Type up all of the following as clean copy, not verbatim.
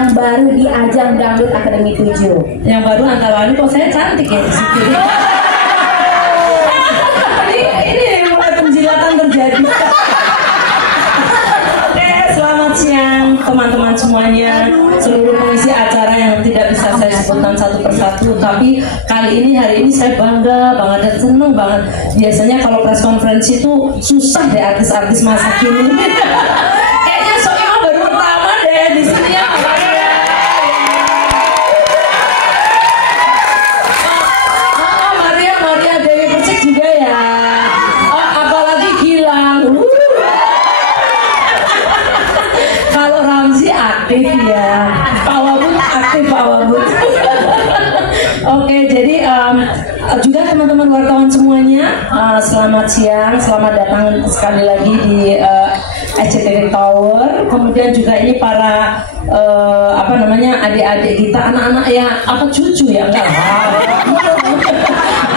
yang baru di ajang Dangdut Akademi 7? Yang baru antara lain kok saya cantik ya di situ. Ini mulai penjilatan terjadi. Oke, selamat siang teman-teman semuanya, seluruh pengisi acara yang tidak bisa saya sebutkan satu persatu, tapi hari ini saya bangga banget dan seneng banget. Biasanya kalau press conference itu susah deh artis-artis masa kini. Kayaknya Soimah baru pertama deh di sini ya. Maria Dewi Persik juga ya. Apalagi Gilang. Kalau Ramzi aktif ya. Pak Wabud aktif, Pak Wabud. Oke, jadi juga teman-teman wartawan semuanya, selamat siang, selamat datang sekali lagi di SCTV Tower. Kemudian juga ini para adik-adik kita, anak-anak ya, cucu ya, enggak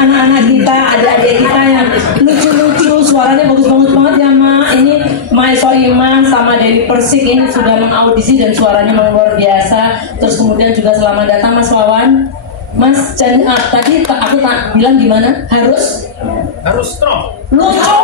anak-anak kita, adik-adik kita yang lucu-lucu, suaranya bagus-bagus banget ya, Ma. Ini Mai Soimah sama Dewi Persik ini sudah mengaudisi dan suaranya memang luar biasa. Terus kemudian juga selamat datang Mas Wawan. Mas, tadi aku tak bilang gimana? Harus strong. Lucu.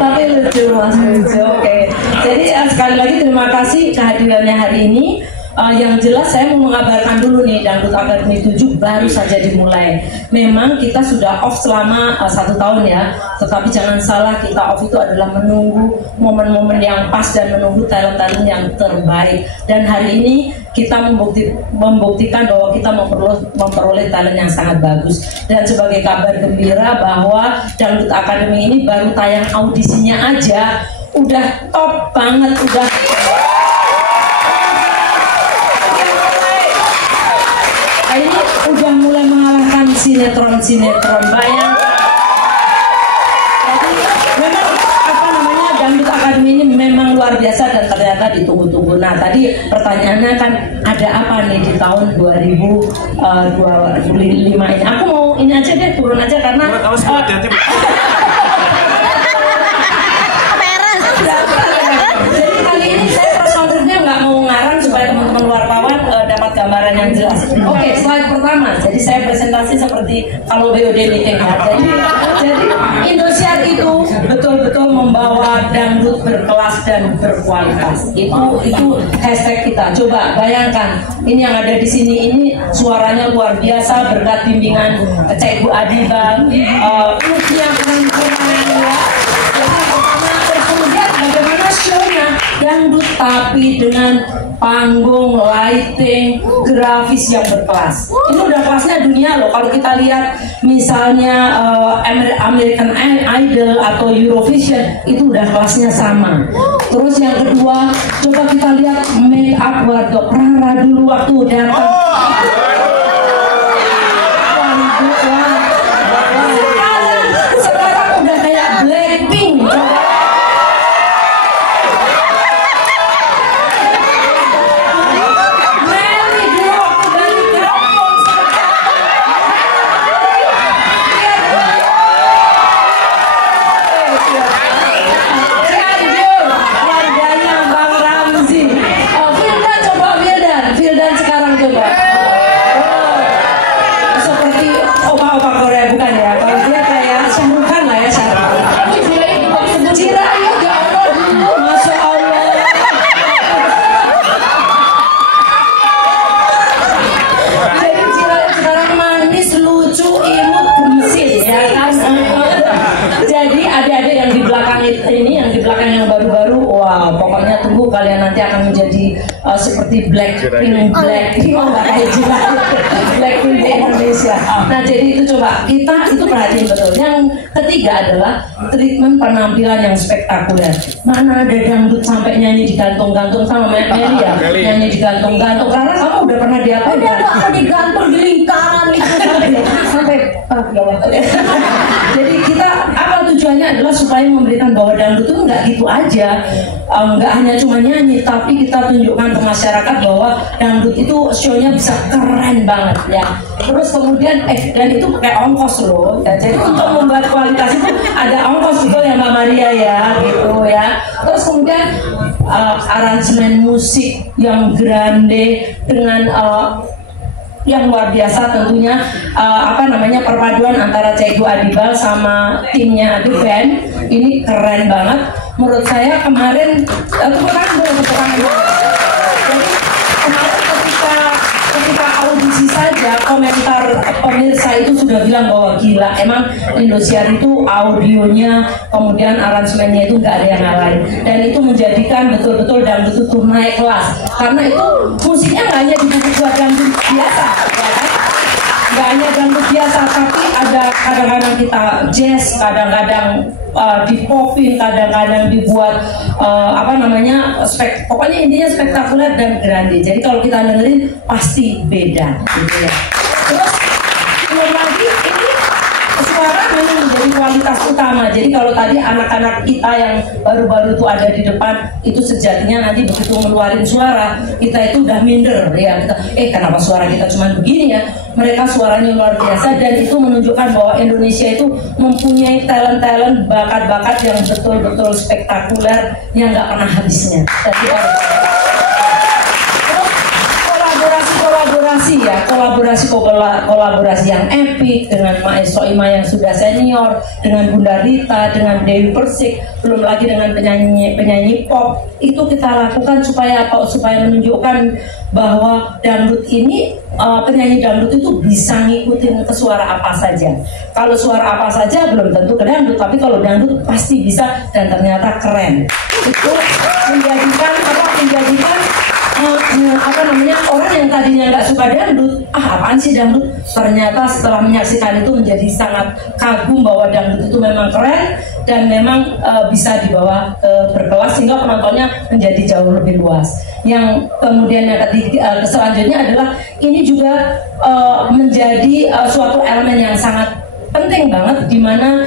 Tapi lucu, Mas, lucu. Oke. Jadi sekali lagi terima kasih kehadirannya hari ini. Yang jelas saya mau mengabarkan dulu nih, Dangdut Akademi 7 baru saja dimulai. Memang kita sudah off selama 1 tahun ya, tetapi jangan salah, kita off itu adalah menunggu momen-momen yang pas dan menunggu talent-talent yang terbaik. Dan hari ini kita membuktikan bahwa kita memperoleh talent yang sangat bagus. Dan sebagai kabar gembira bahwa Dangdut Akademi ini baru tayang audisinya aja udah top banget, udah mulai mengalahkan sinetron bayang. Jadi memang Dangdut Akademi ini memang luar biasa dan ternyata ditunggu-tunggu. Nah, tadi pertanyaannya kan ada apa nih di tahun 2025 ini? Aku mau ini aja deh, turun aja karena jadi kali ini saya persoalannya nggak mau ngarang supaya teman-teman wartawan dapat gambaran yang jelas. Oke, slide pertama. Jadi saya presentasi seperti kalau BOD meeting ya. Jadi Indosiar itu betul-betul membawa dangdut berkelas dan berkualitas. Itu hashtag kita. Coba bayangkan, ini yang ada di sini ini suaranya luar biasa berkat bimbingan Cek Bu Adiba. Yang keren-keren ya. Bagaimana show-nya dangdut tapi dengan panggung, lighting, grafis yang berkelas. Ini udah kelasnya dunia loh. Kalau kita lihat misalnya American Idol atau Eurovision, itu udah kelasnya sama. Terus yang kedua, coba kita lihat make up wardrobe Rara dulu waktu datang. Sekarang udah kayak Blackpink. Seperti Blackpink di Indonesia. Nah, jadi itu coba kita itu perhatiin betul. Yang ketiga adalah treatment penampilan yang spektakuler. Mana ada dangdut sampai nyanyi digantung-gantung sama Meli ya? Nyanyi digantung-gantung. Karena kamu udah pernah diapain? Udah digantung di lingkaran sampai Jadi kita apa tujuannya adalah supaya memberikan bahwa dangdut itu nggak gitu aja, nggak hanya cuma nyanyi, tapi kita tunjukkan ke masyarakat bahwa dangdut itu show-nya bisa keren banget ya. Terus kemudian dan itu pakai ongkos loh. Ya, jadi untuk membuat kualitas itu ada ongkos betul ya Mbak Maria ya gitu ya. Terus kemudian aransemen musik yang grande dengan yang luar biasa tentunya, perpaduan antara Cegu Adibal sama timnya The Band ini keren banget menurut saya. Kemarin tepuk tangan. Jadi kemarin ketika audisi saja komentar pemirsa itu sudah bilang bahwa gila, emang Indosiar itu audionya kemudian aransemennya itu nggak ada yang lain, dan itu menjadikan betul-betul dangdut itu naik kelas, karena itu musiknya nggak hanya dibuat dangdut biasa, ya kan? Nggak hanya dangdut biasa, tapi ada kadang-kadang kita jazz, kadang-kadang dipopin, kadang-kadang dibuat pokoknya intinya spektakuler dan grande. Jadi kalau kita dengerin pasti beda gitu ya. Terus belum lagi ini suara memang menjadi kualitas utama. Jadi kalau tadi anak-anak kita yang baru-baru itu ada di depan, itu sejatinya nanti begitu ngeluarin suara kita itu udah minder ya. Kita, kenapa suara kita cuma begini ya? Mereka suaranya luar biasa, dan itu menunjukkan bahwa Indonesia itu mempunyai talent-talent, bakat-bakat yang betul-betul spektakuler yang nggak pernah habisnya. Dan kita kolaborasi yang epik dengan Maes Soimah yang sudah senior, dengan Bunda Rita, dengan Dewi Persik, belum lagi dengan penyanyi pop. Itu kita lakukan supaya apa? Supaya menunjukkan bahwa dangdut ini, penyanyi dangdut itu bisa ngikutin ke suara apa saja. Kalau suara apa saja belum tentu ke dangdut, tapi kalau dangdut pasti bisa, dan ternyata keren. Itu menjadikan orang yang tadinya nggak suka dangdut, apaan sih dangdut, ternyata setelah menyaksikan itu menjadi sangat kagum bahwa dangdut itu memang keren dan memang bisa dibawa berkelas, sehingga penontonnya menjadi jauh lebih luas. Yang kemudian yang ketiga, selanjutnya adalah ini juga menjadi suatu elemen yang sangat penting banget, di mana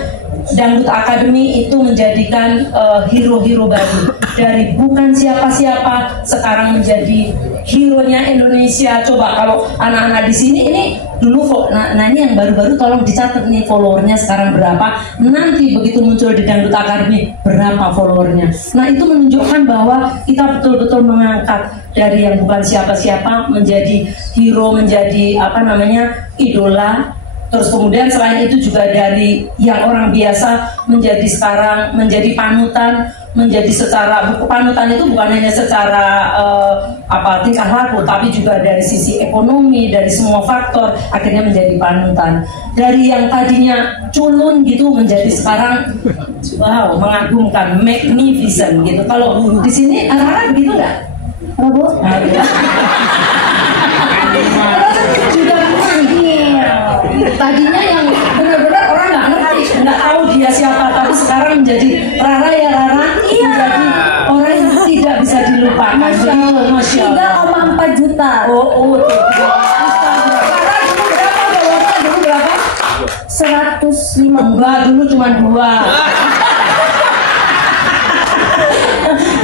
Dangdut Academy itu menjadikan hero-hero baru dari bukan siapa-siapa sekarang menjadi hero-nya Indonesia. Coba kalau anak-anak di sini ini dulu, nah ini yang baru-baru tolong dicatat nih followernya sekarang berapa, nanti begitu muncul di Dangdut Academy berapa followernya. Nah itu menunjukkan bahwa kita betul-betul mengangkat dari yang bukan siapa-siapa menjadi hero, menjadi idola. Terus kemudian selain itu juga dari yang orang biasa menjadi sekarang menjadi panutan, menjadi secara panutan itu bukan hanya secara tingkah laku, tapi juga dari sisi ekonomi, dari semua faktor akhirnya menjadi panutan. Dari yang tadinya culun gitu menjadi sekarang wow, mengagumkan, magnificent gitu. Kalau di sini anak-anak begitu nggak? Halo Bu? Juga tadinya yang benar-benar orang nggak ngerti, nggak tahu dia siapa, tapi sekarang menjadi Rara ya Rara, menjadi orang yang tidak bisa dilupakan. Masya Allah. 3,4 juta. Rara dulu berapa? Dulu berapa? 105. Enggak, dulu cuma 2.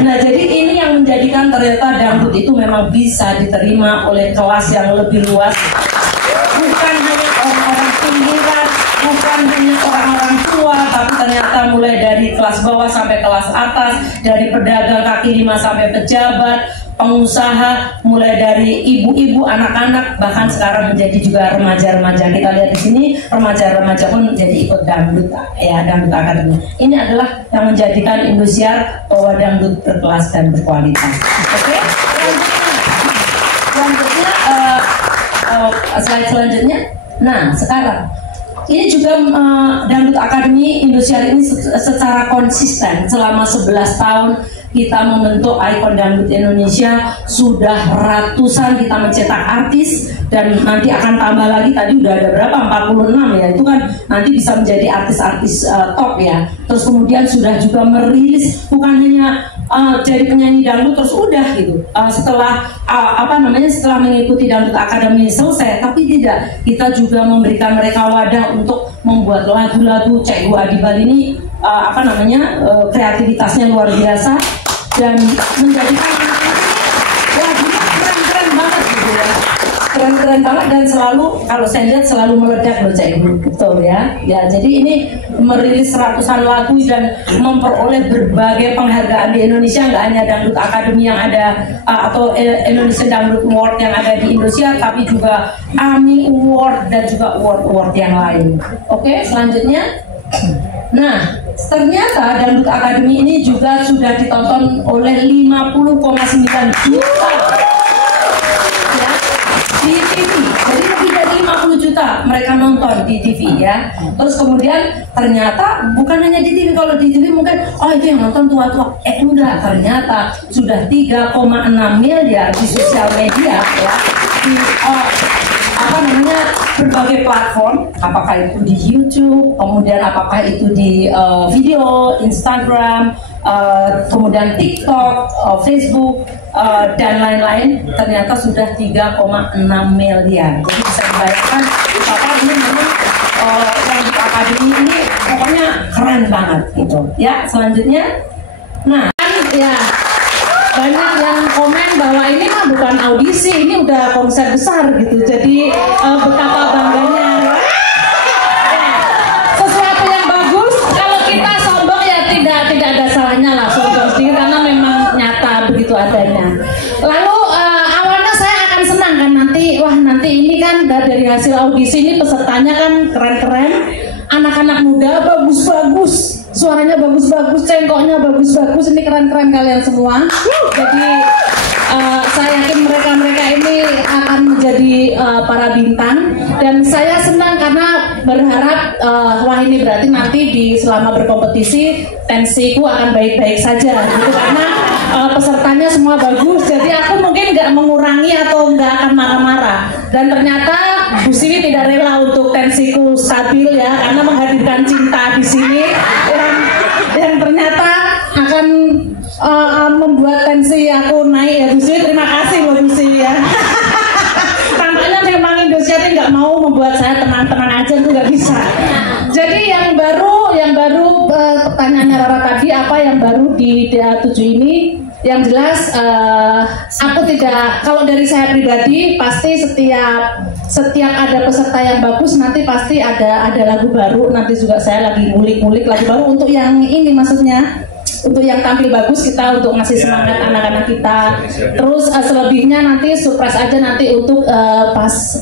Nah jadi ini yang menjadikan ternyata dangdut itu memang bisa diterima oleh kelas yang lebih luas. Bukan hanya orang-orang pinggiran, bukan hanya orang-orang tua, tapi ternyata mulai dari kelas bawah sampai kelas atas, dari pedagang kaki lima sampai pejabat, pengusaha, mulai dari ibu-ibu, anak-anak, bahkan sekarang menjadi juga remaja-remaja. Kita lihat di sini remaja-remaja pun menjadi ikut dangdut, ya Dangdut Academy. Ini adalah yang menjadikan Indosiar bahwa dangdut berkelas dan berkualitas. Oke, selanjutnya slide selanjutnya. Nah sekarang ini juga Dangdut Academy Indosiar ini secara konsisten selama 11 tahun kita membentuk ikon dangdut Indonesia. Sudah ratusan kita mencetak artis, dan nanti akan tambah lagi, tadi udah ada berapa, 46 ya, itu kan nanti bisa menjadi artis-artis top ya. Terus kemudian sudah juga merilis, bukan hanya jadi penyanyi dangdut terus udah gitu, setelah setelah mengikuti Dangdut Academy selesai, tapi tidak, kita juga memberikan mereka wadah untuk membuat lagu-lagu. Cegu Adibal ini kreativitasnya luar biasa dan menjadikan lagunya keren-keren banget gitu ya. keren banget dan selalu kalau saya lihat selalu meledak loh Cak Ibu, betul ya. Ya, jadi ini merilis ratusan lagu dan memperoleh berbagai penghargaan di Indonesia, nggak hanya Dangdut Academy yang ada atau Indonesian Dangdut Award yang ada di Indonesia, tapi juga AMI Award dan juga award-award yang lain. Oke, selanjutnya. Nah, ternyata Dangdut Academy ini juga sudah ditonton oleh 50,9 juta ya, di TV. Jadi lebih dari 50 juta mereka nonton di TV ya. Terus kemudian ternyata bukan hanya di TV, kalau di TV mungkin itu yang nonton tua-tua. Enggak, ternyata sudah 3,6 miliar di sosial media ya. Di berbagai platform, apakah itu di YouTube, kemudian apakah itu di video, Instagram, kemudian TikTok, Facebook, dan lain-lain, ternyata sudah 3,6 miliar. Jadi bisa dibayangkan bahwa ini memang Dangdut Academy ini pokoknya keren banget gitu. Ya, selanjutnya, nah ya. Banyak yang komen bahwa ini mah bukan audisi, ini udah konser besar gitu. Jadi betapa bangganya. Sesuatu yang bagus, kalau kita sombong ya tidak ada salahnya lah sombong sedikit karena memang nyata begitu adanya. Lalu awalnya saya akan senang kan nanti ini kan dari hasil audisi ini pesertanya kan keren-keren, anak-anak muda bagus-bagus. Suaranya bagus-bagus, cengkoknya bagus-bagus, ini keren-keren kalian semua. Jadi saya yakin mereka ini akan menjadi para bintang. Dan saya senang karena berharap wah ini berarti nanti selama berkompetisi tensiku akan baik-baik saja gitu. Karena pesertanya semua bagus, jadi aku mungkin nggak mengurangi atau nggak akan marah-marah. Dan ternyata Bu Siwi tidak rela untuk tensiku stabil ya, karena menghadirkan cinta di sini yang ternyata akan membuat tensi aku naik ya Bu Siwi. Terima kasih loh Bu Siwi ya. Tampaknya memang Indonesia ini nggak mau membuat saya tenang-tenang aja, itu nggak bisa. Jadi yang baru pertanyaannya Rara tadi, apa yang baru di DA7 ini? Yang jelas aku tidak, kalau dari saya pribadi pasti setiap ada peserta yang bagus nanti pasti ada lagu baru. Nanti juga saya lagi ngulik-ngulik lagu baru untuk yang ini, maksudnya untuk yang tampil bagus kita, untuk ngasih semangat anak-anak kita. Terus selebihnya nanti surprise aja nanti untuk pas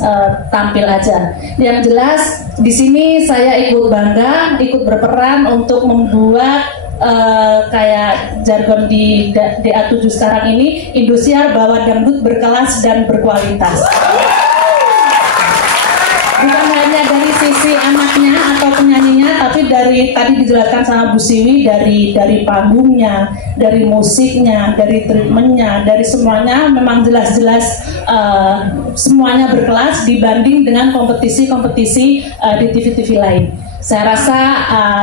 tampil aja. Yang jelas di sini saya ikut bangga, ikut berperan untuk membuat kayak jargon di DA7 sekarang ini, Indosiar bawa dangdut berkelas dan berkualitas. Bukan hanya dari sisi anaknya atau penyanyinya, tapi dari tadi dijelaskan sama Bu Siwi, dari panggungnya, dari musiknya, dari treatmentnya, dari semuanya memang jelas-jelas semuanya berkelas dibanding dengan kompetisi-kompetisi di TV-TV lain. Saya rasa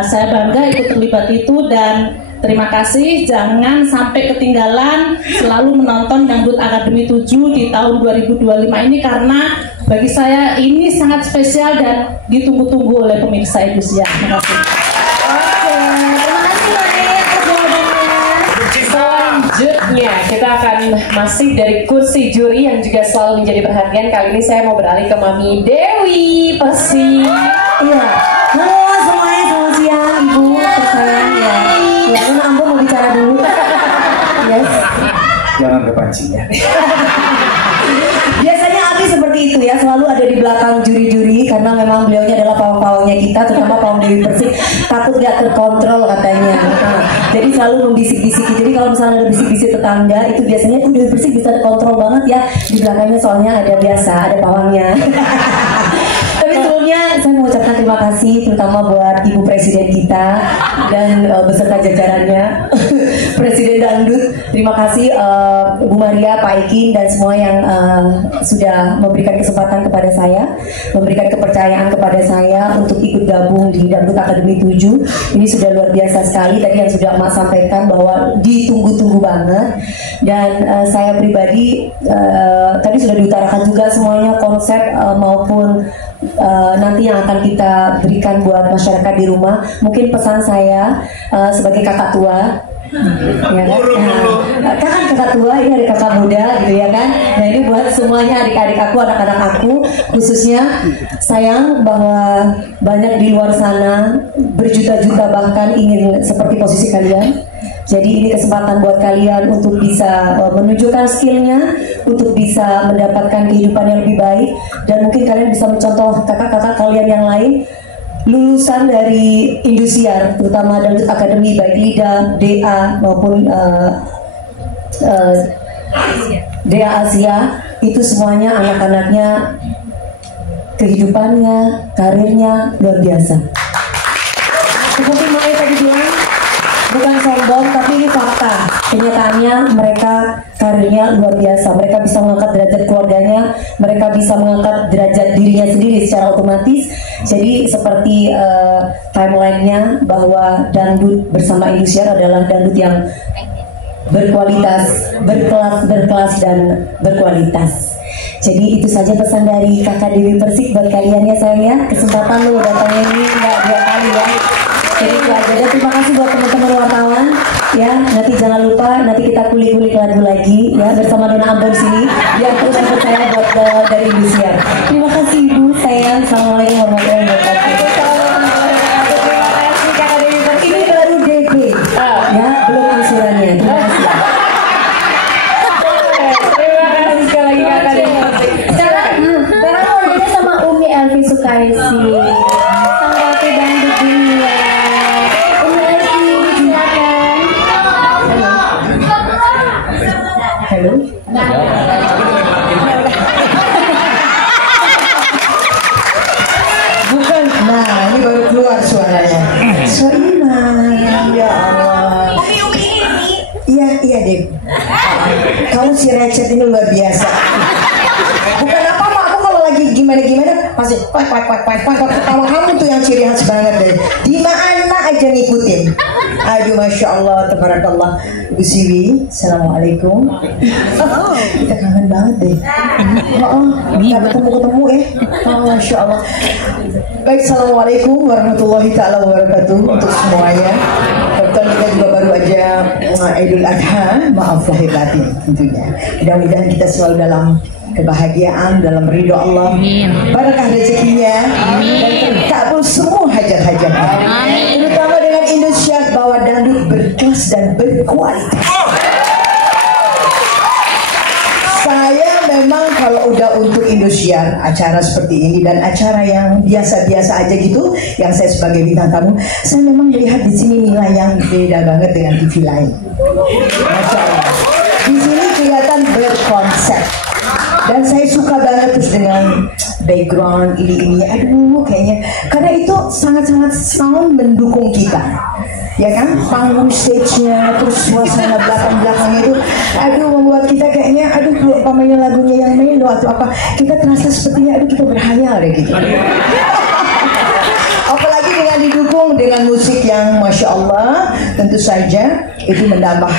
saya bangga ikut terlibat itu, dan terima kasih. Jangan sampai ketinggalan, selalu menonton Dangdut Academy 7 di tahun 2025 ini, karena bagi saya ini sangat spesial dan ditunggu-tunggu oleh pemirsa Indosiar. Terima kasih. Oke, terima kasih banyak atas jawabannya. Selanjutnya kita akan masih dari kursi juri yang juga selalu menjadi perhatian. Kali ini saya mau beralih ke Mami Dewi Persi. Iya. Halo semuanya, selamat siang Ibu tersayang ya. Ya, ampun mau bicara dulu. Yes. Jangan kepancing ya. Biasanya Abi seperti itu ya, selalu ada di belakang juri-juri karena memang beliaunya adalah pawang-pawangnya kita, terutama Pawang Dewi Persik, takut gak terkontrol katanya. Nah, jadi selalu membisik-bisiki. Jadi kalau misalnya ada bisik-bisik tetangga, itu biasanya tuh Dewi Persik bisa terkontrol banget ya. Di belakangnya soalnya ada biasa, ada pawangnya. Tapi sebelumnya saya mengucapkan terima kasih terutama buat Ibu Presiden kita dan beserta jajarannya. Presiden Dangdut, terima kasih Bu Maria, Pak Ikin dan semua yang sudah memberikan kesempatan kepada saya, memberikan kepercayaan kepada saya untuk ikut gabung di Dangdut Academy 7. Ini sudah luar biasa sekali, tadi yang sudah Emak sampaikan bahwa ditunggu-tunggu banget. Dan saya pribadi tadi sudah diutarakan juga semuanya, konsep maupun nanti yang akan kita berikan buat masyarakat di rumah. Mungkin pesan saya sebagai kakak tua, Ya kan? Kan kakak tua, ini ada kakak muda gitu ya kan. Nah ini buat semuanya adik-adik aku, anak-anak aku khususnya. Sayang bahwa banyak di luar sana berjuta-juta bahkan ingin seperti posisi kalian. Jadi ini kesempatan buat kalian untuk bisa menunjukkan skillnya, untuk bisa mendapatkan kehidupan yang lebih baik. Dan mungkin kalian bisa mencontoh kakak-kakak kalian yang lain lulusan dari Indosiar, terutama Dangdut Academy, baik LIDA, DA maupun DA Asia. Itu semuanya anak-anaknya kehidupannya, karirnya luar biasa. Seperti Maya tadi bilang, bukan sombong, tapi ini fakta. Kenyataannya mereka karirnya luar biasa. Mereka bisa mengangkat derajat keluarganya, mereka bisa mengangkat derajat dirinya sendiri secara otomatis. Jadi seperti timelinenya bahwa dangdut bersama Indosiar adalah dangdut yang berkualitas, berkelas dan berkualitas. Jadi itu saja pesan dari kakak Dewi Persik buat kalian ya sayang ya. Kesempatan lu datangnya ini nggak 2 kali ya. Jadi itu aja. Dan terima kasih buat teman-teman wartawan ya. Nanti jangan lupa nanti kita kulik-kulik lagu lagi ya bersama Dona Ambon sini. Biar terus ikut saya buat dari Indosiar. Terima kasih Ibu sayang. Assalamualaikum warahmatullahi wabarakatuh. Terima kasih kakak Dewi Persik. Ini baru DP ya, belum angsurannya. Terima kasih. Elvi Sukaisi, sang ratu dangdut dunia. Umi Elvi, silakan. Halo. Bukan. Nah, ini baru keluar suaranya. Soiman, ya Allah. Iya Deb. Kamu si Recet ini luar biasa. Bukan apa-apa, aku kalau lagi gimana pasti ketawa kamu tuh yang ciri khas banget deh. Di mana aja ngikutin. Aduh, masya Allah, tabarakallah. Bu Siwi, assalamualaikum. Kita kangen banget deh. Nggak ketemu ya. Masya Allah. Baik, assalamualaikum warahmatullahi taala wabarakatuh untuk semuanya. Kebetulan kita juga baru aja Idul Adha, maaf lahir batin tentunya. Mudah-mudahan kita selalu dalam kebahagiaan, dalam ridho Allah, barakah rezekinya, dan terkabul semua hajat-hajatnya. Terutama dengan Indosiar bahwa dangdut berkelas dan berkualitas. Saya memang kalau udah untuk Indosiar, acara seperti ini dan acara yang biasa-biasa aja gitu, yang saya sebagai bintang tamu, saya memang melihat di sini nilai yang beda banget dengan TV lain. Masya Allah. Di sini kelihatan berkonsep. Dan saya suka banget terus dengan background ini, aduh kayaknya karena itu sangat-sangat sound mendukung kita, ya kan, panggung stage-nya, terus suasana belakang-belakangnya itu, aduh membuat kita kayaknya, aduh kalau umpamanya lagunya yang melo atau apa, kita terasa sepertinya, aduh kita berhayal deh gitu. Apalagi dengan didukung dengan musik yang masya Allah, tentu saja itu menambah,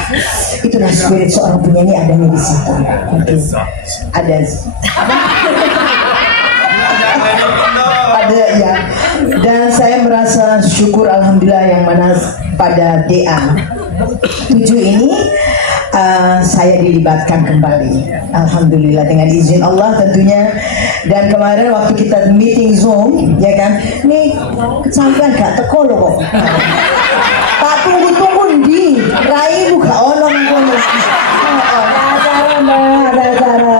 itulah spirit seorang penyanyi adanya di situ. Ada ya. Dan saya merasa syukur alhamdulillah yang mana pada DA 7 ini saya dilibatkan kembali, alhamdulillah dengan izin Allah tentunya. Dan kemarin waktu kita meeting Zoom, ya kan, nih sampean gak teko lho kok. Tak tunggu di rai buka ono ngono. Ada acara.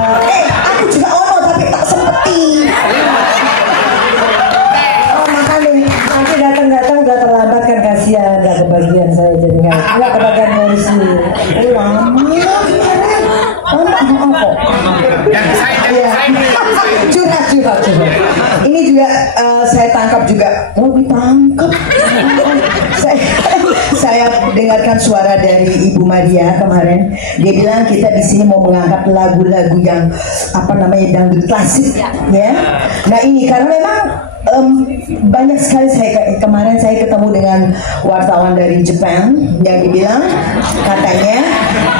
Aku juga ono tapi tak sempeti. Makanya nanti datang udah terlambat kan, kasihan gak kebagian saya jadi nggak kebagian kursi. Curhat. Ini juga saya tangkap juga. Oh, ditangkap. Saya dengarkan suara dari Ibu Maria kemarin. Dia bilang kita di sini mau mengangkat lagu-lagu yang apa namanya dangdut klasik, ya. Nah ini karena memang banyak sekali kemarin saya ketemu dengan wartawan dari Jepang yang dibilang katanya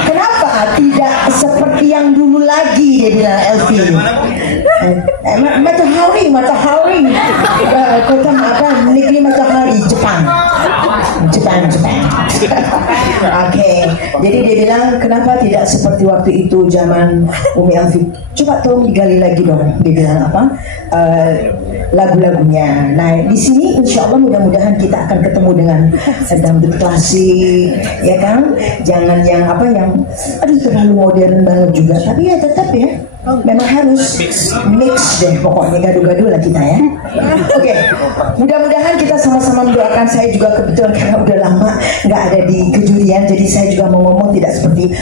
kenapa tidak seperti yang dulu lagi, dia bilang Elvi. Matahari kota apa negeri matahari Jepang. Oke, jadi dia bilang kenapa tidak seperti waktu itu zaman Umi Alfi. Coba tolong digali lagi dong. Dia bilang apa? Lagu-lagunya. Nah di sini insya Allah mudah-mudahan kita akan ketemu dengan dangdut klasik, ya kan? Jangan yang apa yang aduh terlalu modern banget juga. Tapi ya tetap ya. Memang harus mix deh, pokoknya gaduh-gaduh lah kita ya. Oke, mudah-mudahan kita sama-sama mendoakan. Saya juga kebetulan karena udah lama nggak ada di kejurian, jadi saya juga mau ngomong tidak seperti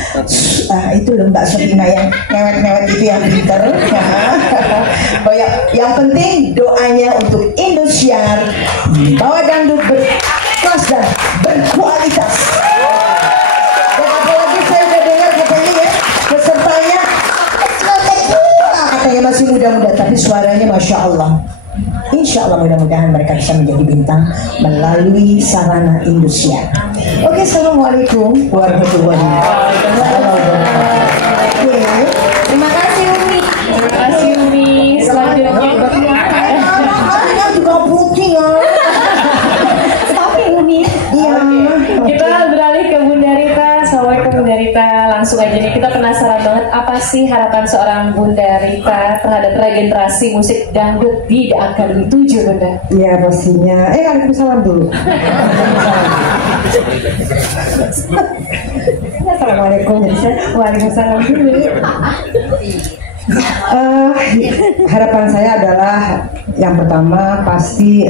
itu loh Mbak Sofina yang newet-newet itu yang pinter. Oh ya, yang penting doanya untuk Indosiar bawa dangdut berkelas dan berkualitas. Dan apalagi saya udah dengar katanya ya pesertanya katanya masih muda-muda tapi suaranya Masya Allah. Insya Allah mudah-mudahan mereka bisa menjadi bintang melalui sarana Indosiar. Oke, assalamualaikum warahmatullahi wabarakatuh. Terima kasih Umi. Terima kasih Umi. Selanjutnya juga putih ya. Tapi Umi. Iya. kita beralih ke Bunda Rita. Assalamualaikum Bunda Rita. Langsung aja nih, kita penasaran banget apa sih harapan seorang Bunda Rita terhadap regenerasi musik dangdut di Akademi 7, Bunda? Iya pastinya. Waalaikumsalam dulu. Assalamualaikum. Waalaikumsalam dulu. Harapan saya adalah yang pertama pasti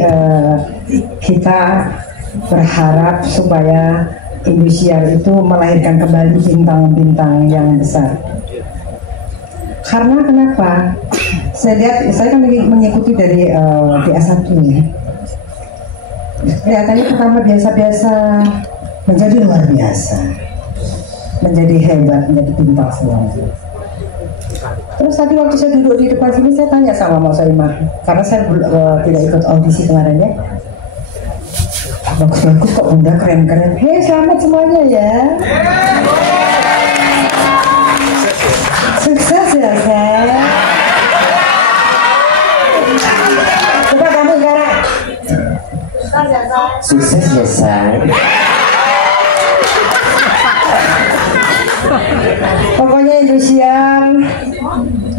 kita berharap supaya Indosiar itu melahirkan kembali bintang-bintang yang besar. Karena kenapa? Saya kan mengikuti dari BA1 ya. Kelihatannya pertama biasa-biasa menjadi luar biasa, menjadi hebat, menjadi bintang semua. Terus tadi waktu saya duduk di depan sini saya tanya sama Mas Soimah, karena saya tidak ikut audisi kemarin ya. Bagus-bagus kok Bunda, keren-keren. Hei selamat semuanya ya. Sukses ya saya. Coba kamu sekarang. Sukses ya say. Pokoknya Indosiar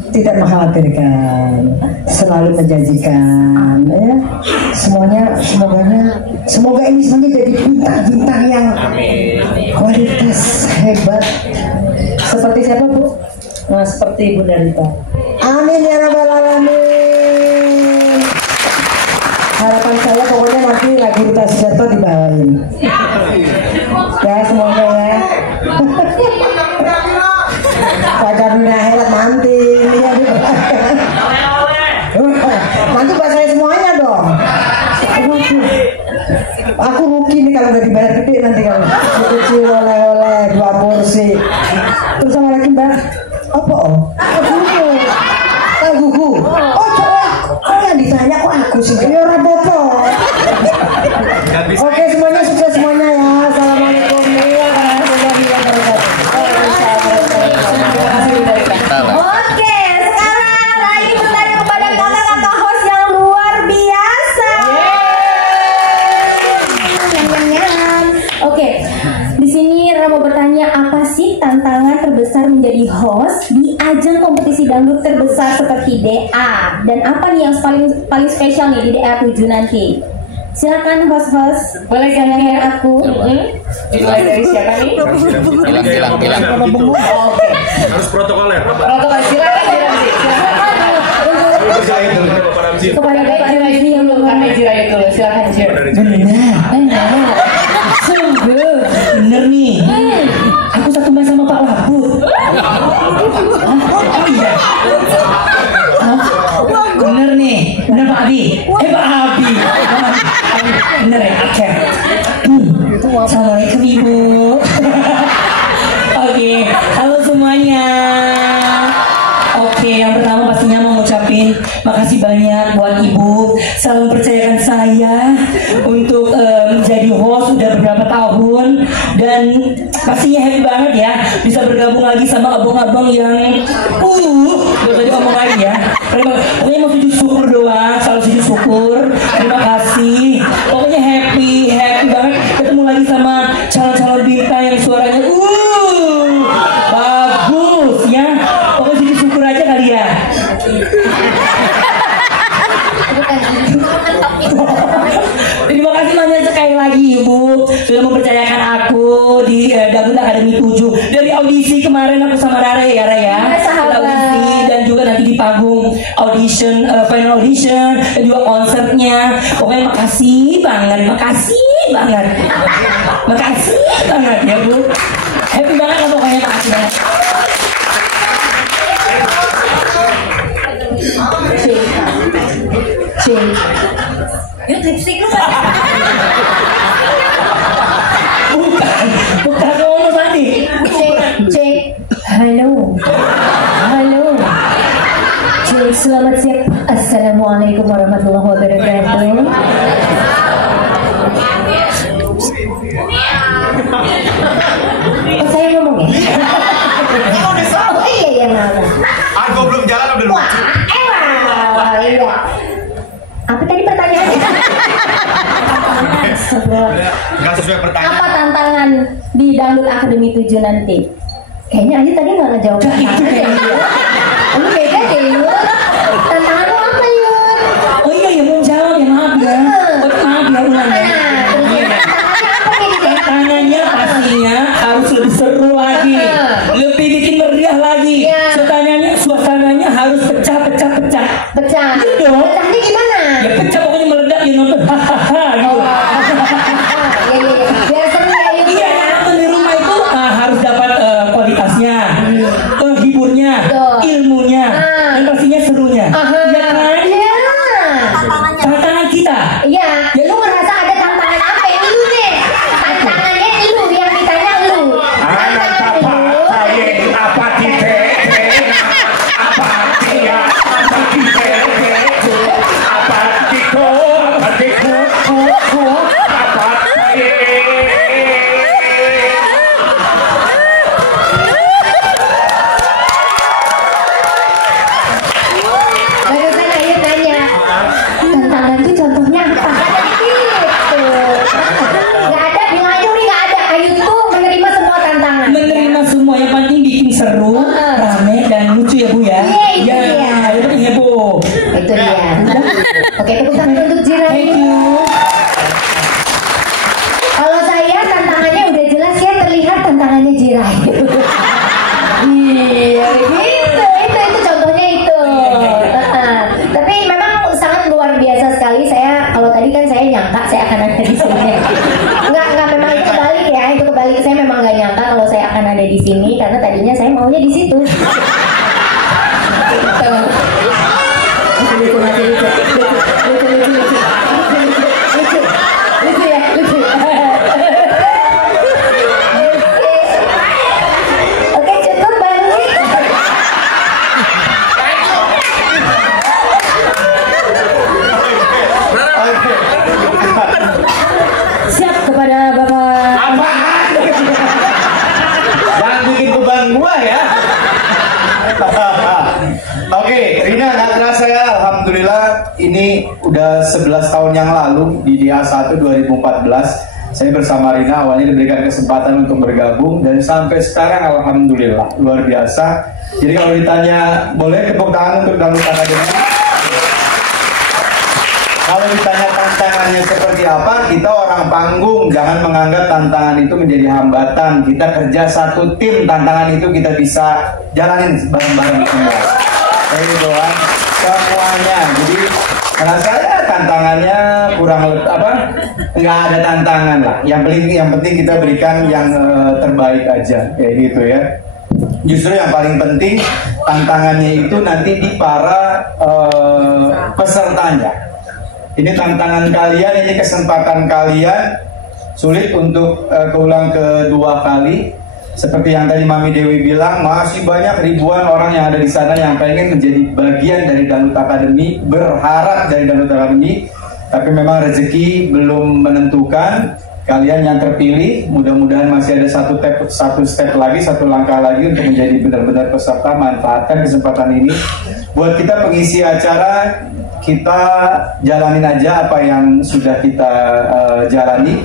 tidak mengkhawatirkan, selalu menjanjikan, ya. Semoga ini semuanya jadi bintang-bintang yang kualitas hebat. Seperti siapa Bu? Nah, seperti Bunda Rita. Amin ya rabbal alamin. Harapan saya pokoknya nanti lagu Rita Sujarto dibawain. Ya semuanya ya. Pacar Nina helat nanti ya, nanti buat saya semuanya dong. Aku rugi nih kalau udah dibayar gede nanti kalau kecil oleh-oleh 2 porsi. Terus sama lagi Mbak, apa gugu. Oh cowok, yang ditanya kok aku sih? Ya ora apa-apa. Oke semuanya sukses semuanya ya. Assalamualaikum warahmatullahi wabarakatuh. Oke, sekarang lagi bertanya kepada kakak-kakak host yang luar biasa. Oke, di sini Rara mau bertanya apa sih tantangan terbesar menjadi host di ajang kompetisi dangdut terbesar seperti DA, dan apa nih yang paling spesial nih di DA 7 nanti? Silakan host-host. Boleh gantian aku. Dimulai dari siapa nih? Hilang. Oke. Harus protokoler. Protokol silakan. Kepada Bapak Ramzi yang Dulu karena Jiraya dulu. Silakan Jir. Benar. Sungguh bener nih. Aku satu mas sama Pak Wabut. Oh iya. Bener nih. Bener Pak Abi. Pak Abi. Bener ya. Oke. Assalamualaikum Ibu. Oke. Halo semuanya. Oke, yang pertama pastinya mau ngucapin makasih banyak buat Ibu selalu percayakan saya untuk menjadi host udah beberapa tahun, dan pastinya happy banget ya bisa bergabung lagi sama abang-abang yang udah tadi ngomong lagi ya. Pokoknya mau sujud syukur doang, selalu sujud syukur. Terima kasih. Pokoknya happy banget ketemu lagi sama calon-calon bintang yang merayakan aku di Dangdut Akademi 7. Dari audisi kemarin aku sama Rare ya Raya. Audisi dan juga nanti di panggung audition, final audition dan juga konsernya. Pokoknya makasih banget ya Bu. Happy banget lah pokoknya, makasih banget. Yuk lipstick lu. Bukan ngomong tadi. Cek. Halo. Cek, selamat siang. Assalamualaikum warahmatullahi wabarakatuh. Oh, saya ngomong ya? Oh iya maaf. Aku belum jalan udah lucu. Iya. Apa tadi pertanyaannya? Nggak sesuai pertanyaan. Apa tantangan di Dangdut Akademi 7 nanti? Kayaknya Andi tadi nggak ngejawab tantangan ya. Lu beda deh Yun. Tantangan lu apa Yun? Oh iya ya mau jawab ya, maaf ya. Maaf ya ulang ya. Tantangannya pastinya harus lebih seru lagi, lebih bikin meriah lagi. Pertanyaannya suasananya harus pecah. Pecah. Gitu dong. Pecahnya gimana? Ya pecah pokoknya meledak ya nonton hahaha gitu. Iya. Biar seru ya Yun. Iya, yang nonton di rumah itu harus dapat kualitasnya, hiburnya, ilmunya, dan pastinya serunya. Ya kan? Iya. Tantangan kita. Iya. Ya lu ngerasa ada tantangan apa yang lu deh? Tantangannya lu yang ditanya lu. Tantangan lu. Apa Barusan Ayu tanya, tantangan itu contohnya apa? Gitu. Gak ada, bilang aja udah gak ada. Ayu tuh menerima semua tantangan. Menerima semua, yang penting bikin seru, rame dan lucu ya Bu ya. Iya, itu dia. Itu penting ya Bu. Itu dia. Oke, tepuk tangan untuk Jirai. Thank you. Kalau saya tantangannya udah jelas ya, terlihat tantangannya Jirai. Iya, itu contohnya itu. Tapi memang sangat luar biasa sekali. Saya kalau tadi kan saya nyangka saya akan ada di sini. Enggak memang itu kebalik ya, itu kebalik. Saya memang nggak nyangka kalau saya akan ada di sini karena tadinya saya maunya di situ. Lucu ya. Oke, cukup Bang. Siap kepada Bapak. Jangan bikin beban gua ya. Oke, Rina, nggak terasa ya, alhamdulillah ini udah 11 tahun yang lalu di DA1 2014 saya bersama Rina awalnya diberikan kesempatan untuk bergabung dan sampai sekarang alhamdulillah luar biasa. Jadi kalau ditanya boleh tepuk tangan untuk Dangdut Akademi. Kalau ditanya tantangannya seperti apa, kita orang panggung, jangan menganggap tantangan itu menjadi hambatan. Kita kerja satu tim, tantangan itu kita bisa jalanin bareng-bareng semua. Jadi doang semuanya. Jadi karena saya tantangannya kurang nggak ada tantangan lah. Yang penting kita berikan yang terbaik aja, kayak gitu ya. Justru yang paling penting tantangannya itu nanti di para pesertanya. Ini tantangan kalian, ini kesempatan kalian. Sulit untuk keulang kedua kali. Seperti yang tadi Mami Dewi bilang, masih banyak ribuan orang yang ada di sana yang pengen menjadi bagian dari Dangdut Akademi, berharap dari Dangdut Akademi, tapi memang rezeki belum menentukan. Kalian yang terpilih, mudah-mudahan masih ada satu step lagi, satu langkah lagi untuk menjadi benar-benar peserta. Manfaatkan kesempatan ini. Buat kita pengisi acara, kita jalanin aja apa yang sudah kita jalani.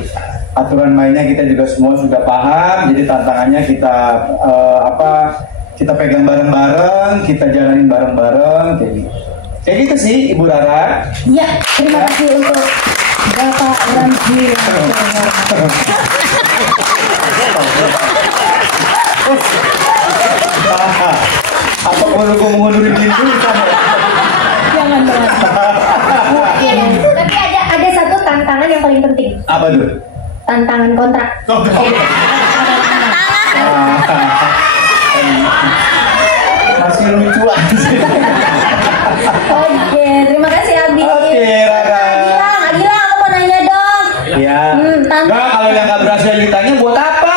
Aturan mainnya kita juga semua sudah paham, jadi tantangannya kita kita pegang bareng-bareng, kita jalanin bareng-bareng, kayak gitu sih Ibu Rara. Ya, terima kasih untuk Bapak Ramzi. gue mengundurin diri dulu sama. Jangan. Oke. Tapi ada satu tantangan yang paling penting. Apa tuh? Tantangan kontrak. Masih lucu aja. Oke, terima kasih Abi. Oke, Rara. Agila, aku mau nanya dong. Ya. Tante. Enggak, kalau yang nggak berhasil ditanya buat apa?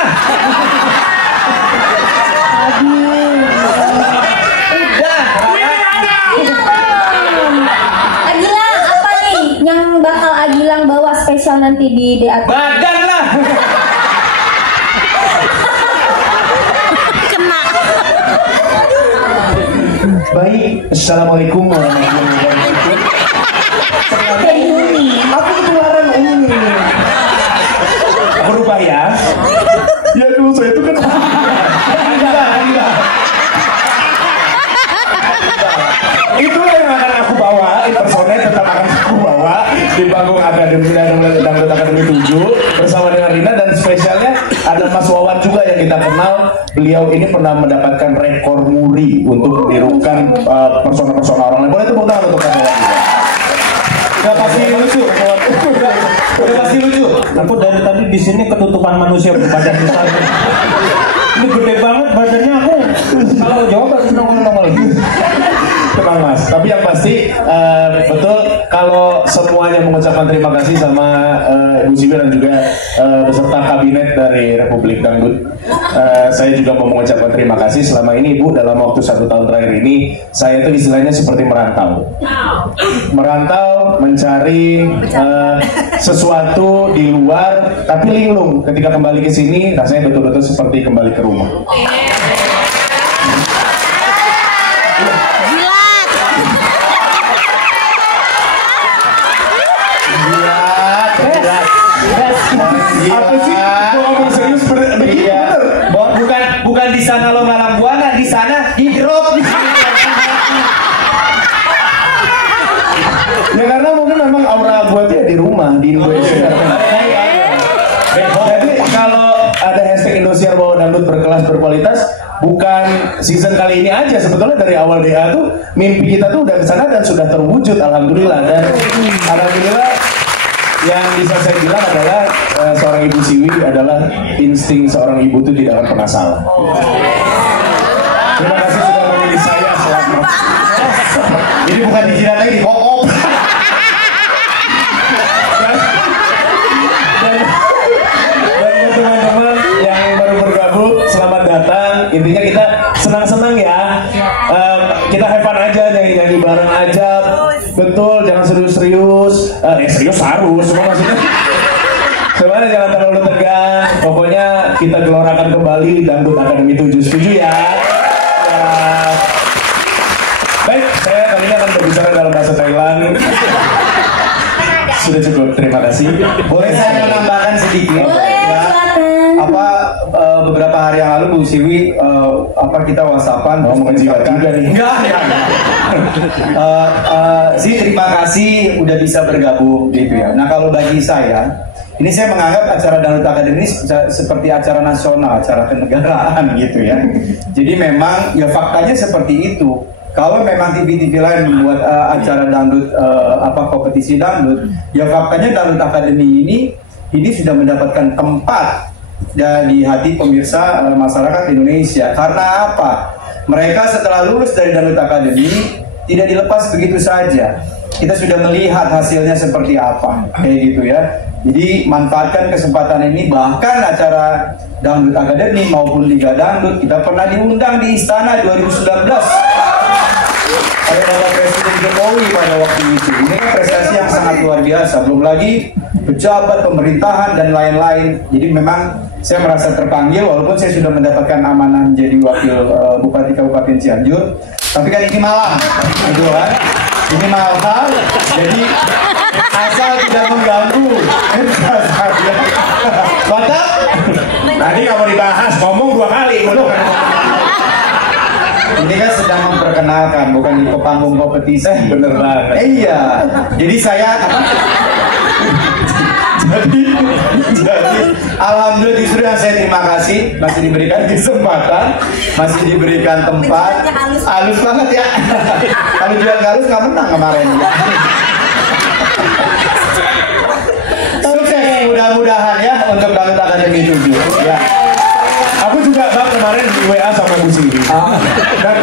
Udah. Agila, apa nih yang bakal Agilang bawa spesial nanti di DAT? Badan lah. Baik, assalamualaikum warahmatullahi wabarakatuh. Aku ketularan ini. Aku lupa ya. Ya dulu saya itu kan. Enggak. Itulah yang akan aku bawa, impersonate tetap akan aku bawa di panggung Akademi Dangdut Akademi 7 bersama dengan Rina, dan spesialnya ada Mas Wawan juga yang kita kenal. Beliau ini pernah mendapatkan rekor muri untuk menirukan persona-persona orang lain. Boleh tepuk tangan untuk Mas Wawan juga. Udah pasti lucu. Udah pasti lucu. Aku dari tadi di sini ketutupan manusia berbadan besar. Ini gede banget badannya aku. Kalau jawab harus nongol lagi. Tenang Mas, tapi yang pasti betul kalau semuanya mengucapkan terima kasih sama Ibu Siwi dan juga beserta kabinet dari Republik Dangdut. Saya juga mau mengucapkan terima kasih selama ini Ibu, dalam waktu 1 tahun terakhir ini saya itu istilahnya seperti merantau. Merantau mencari sesuatu di luar, tapi linglung. Ketika kembali ke sini rasanya betul-betul seperti kembali ke rumah. Apa sih? Gua ngomong serius begitu bener. Bukan di sana lo malam buana, di sana di drop. Ya karena mungkin memang aura gua tuh ya di rumah di Indonesia. Jadi kalau ada hashtag Indosiar bawa dangdut berkelas berkualitas, bukan season kali ini aja, sebetulnya dari awal DA tuh mimpi kita tuh udah kesana dan sudah terwujud, alhamdulillah. Dan alhamdulillah yang bisa saya bilang adalah seorang Ibu Siwi adalah insting seorang ibu itu tidak akan pernah salah. Terima kasih sudah memilih saya selama. Ini bukan dijilat lagi, dikokop. Dan teman-teman yang baru bergabung, selamat datang. Intinya kita senang-senang ya. Kita have fun aja, nyanyi-nyanyi bareng aja. Betul, jangan serius-serius. Serius harus, cuma maksudnya sebenarnya jangan terlalu tegang. Pokoknya kita gelorakan kembali Dangdut Akademi 7. Setuju ya? Baik, saya kali ini akan berbicara dalam bahasa Thailand. Sudah cukup, terima kasih. Boleh saya menambahkan sedikit? Boleh, silakan. Beberapa hari yang lalu Bu Siwi kita whatsappan mau menjiwatan juga nih. Enggak ya. Terima kasih udah bisa bergabung gitu ya. Nah kalau bagi saya, ini saya menganggap acara Dangdut Akademi ini seperti acara nasional, acara kenegaraan gitu ya. Jadi memang ya faktanya seperti itu. Kalau memang TV-TV lain membuat acara dangdut kompetisi dangdut, ya faktanya Dangdut Akademi ini sudah mendapatkan tempat di hati pemirsa masyarakat Indonesia. Karena apa? Mereka setelah lulus dari Dangdut Akademi tidak dilepas begitu saja. Kita sudah melihat hasilnya seperti apa, kayak gitu ya. Jadi manfaatkan kesempatan ini. Bahkan acara Dangdut Akademi maupun Liga Dangdut kita pernah diundang di Istana 2019 oleh Bapak Presiden Jokowi pada waktu itu. Ini kan prestasi yang sangat luar biasa. Belum lagi pejabat pemerintahan dan lain-lain. Jadi memang saya merasa terpanggil walaupun saya sudah mendapatkan amanah menjadi wakil Bupati Kabupaten Cianjur. Tapi kan ini malam, gitu kan? Ini malam, jadi asal tidak mengganggu. Mantap. Tadi nggak mau dibahas, ngomong 2 kali, Ini kan sedang memperkenalkan, bukan di panggung kompetisi. Bener banget. Iya. Jadi saya jadi alhamdulillah justru yang saya terima kasih masih diberikan kesempatan, masih diberikan tempat. Halus banget ya. Kalau jual halus nggak menang kemarin. Sukses mudah-mudahan ya untuk Dangdut Akademi 7 ya. Aku juga bang kemarin di WA sama Bu Siri. Dan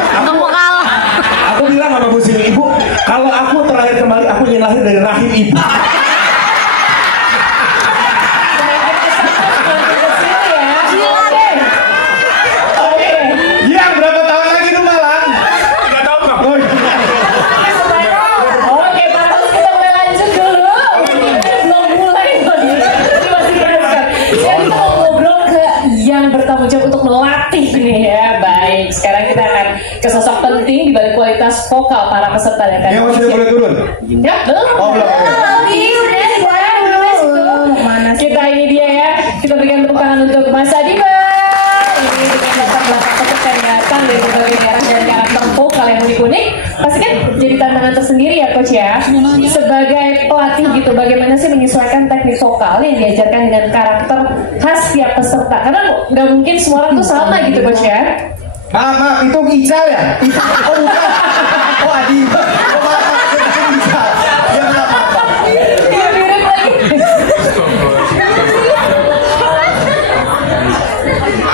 aku bilang sama Bu Siri, Ibu, kalau aku terakhir kembali aku ingin lahir dari rahim ibu. Yang berapa tahun lagi tuh Malang? Nggak tahu bang. Oke, bagus, kita mulai lanjut dulu. Belum mulai, ini masih teruskan. Sekarang kita mau ngobrol ke yang bertanggung jawab untuk melatih nih ya. Baik, sekarang kita akan ke sosok penting di balik kualitas vokal para peserta yang akan. Yang masih boleh turun? Ya, belum. Oh, belum. Kita ini dia ya. Kita berikan tepuk tangan untuk Mas Adima. Ini dengan latar belakang peserta yang datang dari berbagai daerah dan karakter vokal yang unik-unik. Pasti kan jadi tantangan tersendiri ya Coach ya. Sebagai pelatih gitu, bagaimana sih menyesuaikan teknik vokal yang diajarkan dengan karakter khas tiap peserta? Karena nggak mungkin semua orang tuh sama gitu Coach ya. Maaf, itu Ical ya? Oh bukan. Oh Adima. Oh maaf, itu Ical. Ya maaf. Iya mirip lagi.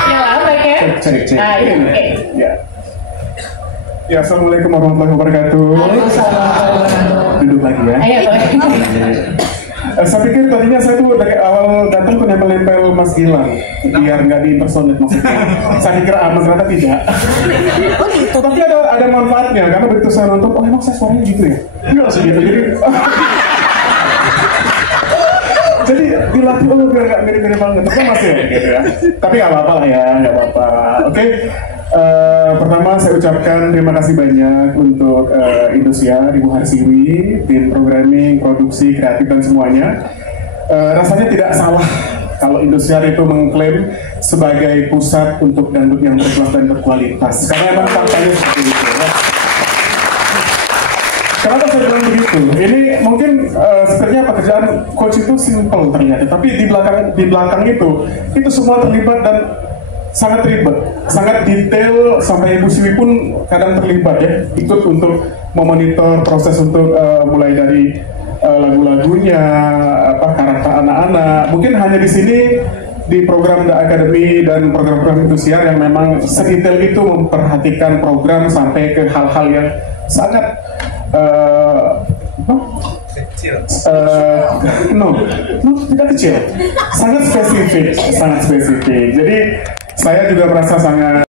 Yang lama ya? Cek. Nah, iya, oke. Ya. Ya, assalamualaikum warahmatullahi wabarakatuh. Duduk lagi ya. Ayo boleh. Saya pikir tadinya saya tuh dari awal datang tuh nempel-nempel Mas Gilang biar nggak diimpersonate maksudnya. Saya kira aman, ternyata tidak. Tapi ada manfaatnya karena begitu saya nonton, oh emang saya suaranya gitu ya? Enggak sih gitu. Jadi dilatih biar nggak mirip-mirip banget, itu masih gitu ya. Tapi nggak apa-apa lah ya, nggak apa-apa. Oke. Pertama saya ucapkan terima kasih banyak untuk Indosiar, Ibu Harsiwi, tim programming, produksi, kreatif dan semuanya. Rasanya tidak salah kalau Indosiar itu mengklaim sebagai pusat untuk dangdut yang berkelas dan berkualitas. Karena emang faktanya seperti itu. Ya. Kenapa saya bilang begitu? Ini mungkin sebenarnya pekerjaan coach itu simple ternyata, tapi di belakang itu semua terlibat dan sangat ribet, sangat detail, sampai Ibu Siwi pun kadang terlibat ya, ikut untuk memonitor proses untuk mulai dari lagu-lagunya, karakter anak-anak. Mungkin hanya di sini di program The Academy dan program-program Indosiar yang memang sedetail itu memperhatikan program sampai ke hal-hal yang sangat tidak kecil, sangat spesifik. Jadi saya juga merasa sangat